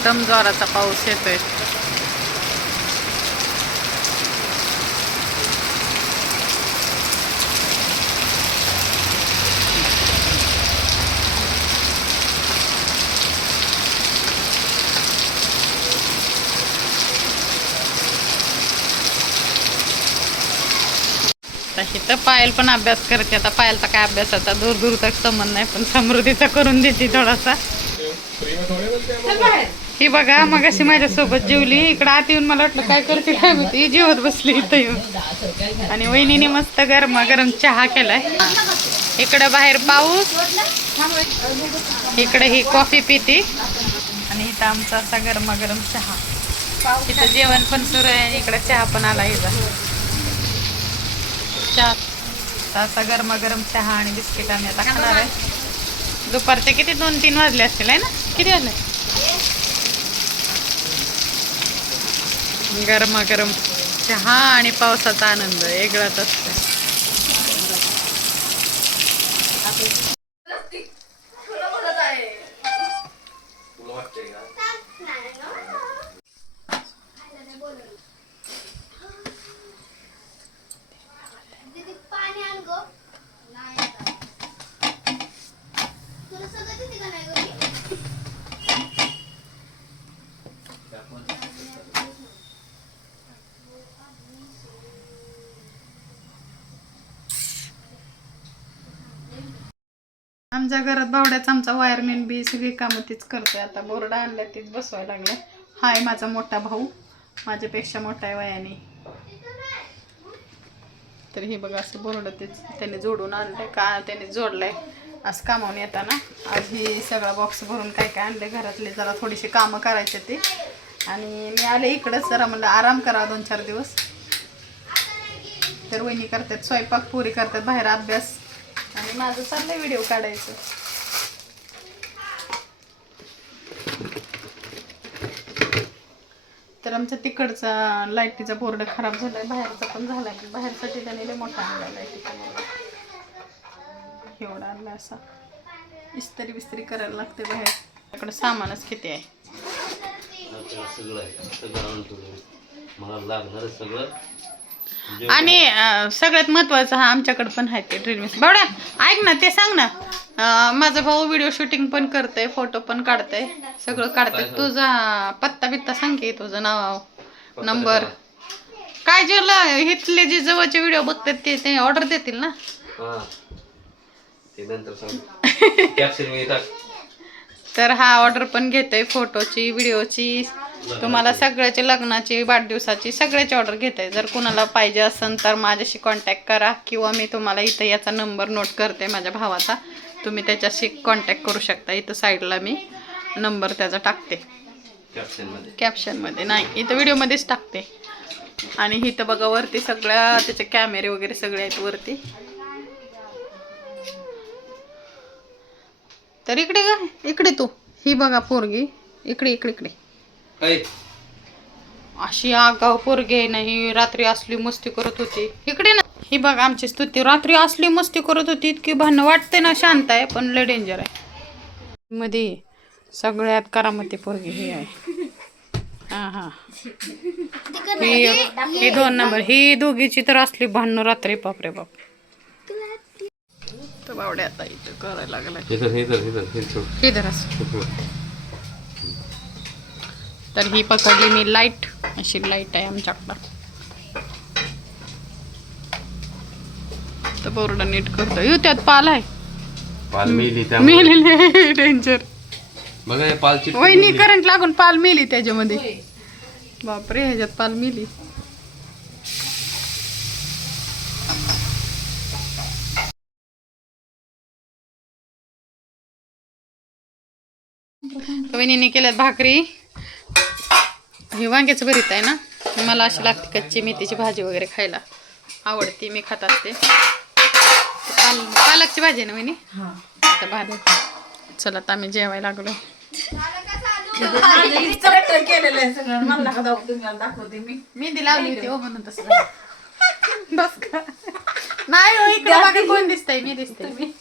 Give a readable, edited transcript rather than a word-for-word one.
एकदम जोराचा पाऊस येतोय. इथं पायल पण अभ्यास करते. आता पायलचा काय अभ्यासाचा दूर दूर तक संबंध नाही, पण समृद्धीचा करून देते थोडासा. ही बघा मग अशी माझ्यासोबत जेवली. इकडं आत येऊन मला वाटलं काय करते काय माहिती, जेवत बसली इथं येऊन. आणि वहिनीने मस्त गरमागरम चहा केलाय. इकडं बाहेर पाऊस, इकडे ही कॉफी पिते आणि इथं आमचा असा गरमागरम चहा. इथं जेवण पण सुरू आहे, इकडे चहा पण आला. हिचा चहा असा गरमागरम चहा आणि बिस्किट आम्ही आता खाणार आहे. दुपारचे किती 2-3 वाजले असतील आहे ना, किती वाजले? गरमागरम चहा आणि पावसाचा आनंद वेगळाच असतो. आमच्या घरात भावड्याचा आमचा वायरमॅन बी सगळी कामं तीच करते. आता बोर्ड आणल्या तीच बसवायला लागले. हाय माझा मोठा भाऊ, माझ्यापेक्षा मोठा आहे वयाने. तर हे बघा असं बोर्ड तेच त्याने जोडून आणलंय. का त्याने जोडलंय असं कामावून येताना. आज ही सगळा बॉक्स भरून काय काय आणले घरातले, जरा थोडीशी कामं करायचे ते. आणि मी आले इकडंच, जरा म्हणलं आराम करा 2-4 दिवस. तर वहिनी करतात स्वयंपाक, पुरी करतात बाहेर अभ्यास, आणि माझं चाललंय व्हिडिओ काढायचं. तर आमच्या तिकडचा लाईटीचा बोर्ड खराब झालाय, बाहेरचा पण झालाय. बाहेरसाठी त्याने लय मोठा आणला लाईटीचा बोर्ड, एवढा आणला. असा इस्त्री बिस्त्री करायला लागते बाहेर. त्याकडे सामानच किती आहे. आणि सगळ्यात महत्वाचं हा आमच्याकडे पण आहे ते ड्रिल मिक्सर. बावड्या ऐक ना, ते सांग ना. माझा भाऊ व्हिडिओ शूटिंग पण करतय, फोटो पण काढतय, सगळं काढतय. तुझा पत्ता बित्ता सांग की, तुझं नाव नंबर काय. जे इथले जे जवळचे व्हिडिओ बघतात ते ऑर्डर देतील ना. तर हा ऑर्डर पण घेतोय फोटोची, व्हिडिओची, तुम्हाला सगळ्याची, लग्नाची, वाढदिवसाची सगळ्याची ऑर्डर घेतोय. जर कुणाला पाहिजे असेल तर माझ्याशी कॉन्टॅक्ट करा, किंवा मी तुम्हाला इथं याचा नंबर नोट करते माझ्या भावाचा, तुम्ही त्याच्याशी कॉन्टॅक्ट करू शकता. इथं साईडला मी नंबर त्याचा टाकते, कॅप्शनमध्ये नाही, इथं व्हिडिओमध्येच टाकते. आणि इथं बघा वरती सगळ्या त्याचे कॅमेरे वगैरे सगळे आहेत वरती. तर इकडे का, इकडे तू, ही बघा पोरगी, इकडे इकडे इकडे. अशी आगाव पोरगी आहे ना ही. रात्री असली मस्ती करत होती. इकडे ना, ही बघा आमची स्तुती रात्री असली मस्ती करत होती. इतकी भांडणं वाटते ना, शांत आहे पण लय डेंजर आहे. मध्ये सगळ्यात करामती पोरगी ही आहे. हा ही 2 नंबर. ही दोघीची तर असली भांडणं रात्री, बापरे बाप. तर बावड्या आता इथं करायला लागला. तर ही पकडली मी लाईट. अशी लाईट आहे आमच्याकडं. तर बोर्ड नीट करतो. येऊ त्यात पाल आहे, मेलेली डेंजर. वहिनी करंट लागून पाल मेली त्याच्यामध्ये. बापरे, ह्याच्यात पाल मेली. वहिनीने केल्यात भाकरी. हे वांग्याचं भरीत आहे ना, मला अशी लागते कच्ची मेथीची भाजी वगैरे खायला आवडते, मी खात असते. पालकची भाजी ना वहिनी. आता भाजी. चला आता आम्ही जेवायला लागलो. मेहंदी लावली होती हो, म्हणून तसं बस का नाही हो. इकडे बघा कोण दिसतंय, मी दिसते. मी